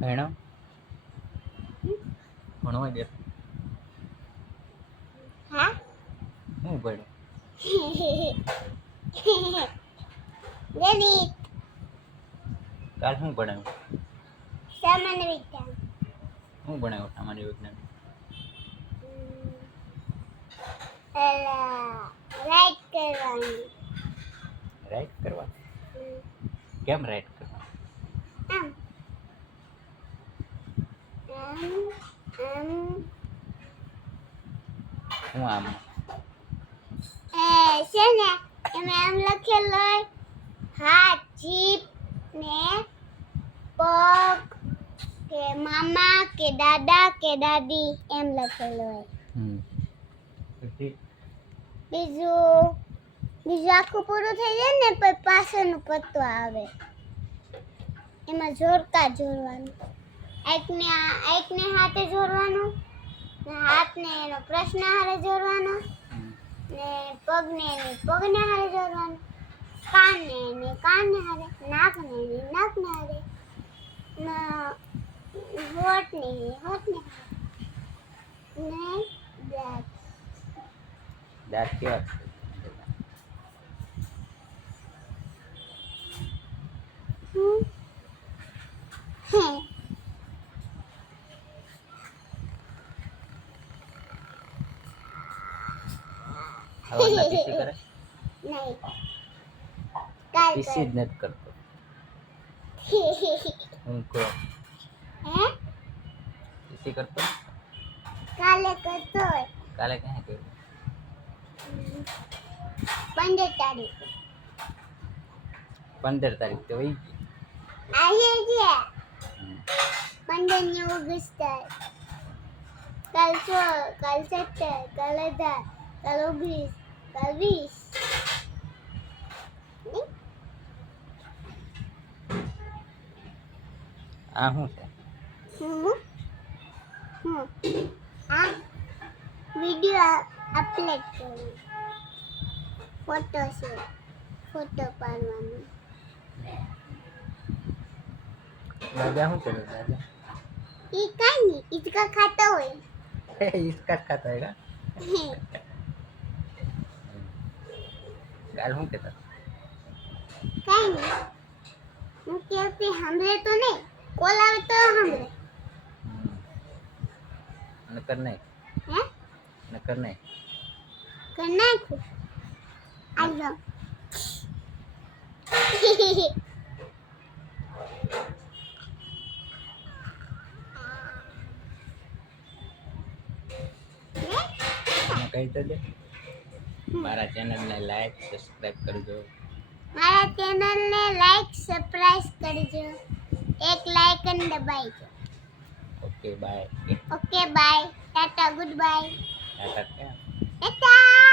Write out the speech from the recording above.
ભણો ભણવા દે હા હું ભણો ગણિત કાલ શું ભણાવ્યું સામાન્ય વિજ્ઞાન શું ભણાવ્યું સામાન્ય વિજ્ઞાન રાઈટ કરવાનું રાઈટ કરવા કેમ રાઈટ કરવા આમ આમ આમ હું આમ છે ને એમાં આમ લખેલું હોય હાથ જીભ ને પગ કે મામા કે દાદા કે દાદી એમ લખેલું હોય પછી બીજું આખું પૂરું થઈ જાય ને પછી પાછળનું પત્તું આવે એમાં જોડકા જોડવાનું એકને હાથે જોડવાનું ને હાથને એનો પ્રશ્ન હારે જોડવાનો ને પગને હારે જોડવાનું કાનને હારે નાકને હારે ને હોઠને હારે ને દાંત કેવા હવાના પીસી કરે નહીં કાલ પીસી જ નથી કરતો હું કહો હે પીસી કરતો કાલે કરતો હોય કાલે ક્યાં કર્યું 15 તારીખે 15 તારીખ તો વહી આજે છે ગઈ 15 ઓગસ્ટ કાલ 16 કાલ 17 કાલ 18 કાલ 19 કાલ 20 આ શું છે આ વિડિયો અપલોડ કરું ફોટો છે ફોટો પાડવાનો દાદા શું કરે દાદા ઈ કાઈ નહીં ઈચકા ખાતો હોય इसका खाता है गाल हूँ कहता કાઈ નહીં હું કહેતી સાંભળે તો નહીં કોલ આવે તો સાંભળે नकर नहीं હે नकर नहीं કર નાખું આલો कही तो दे મારા ચેનલને લાઈક સબસ્ક્રાઇબ કરજો મારા ચેનલને લાઈક સબસ્ક્રાઇબ કરજો એક લાઇકન દબાઈજો okay bye okay bye tata goodbye tata Tata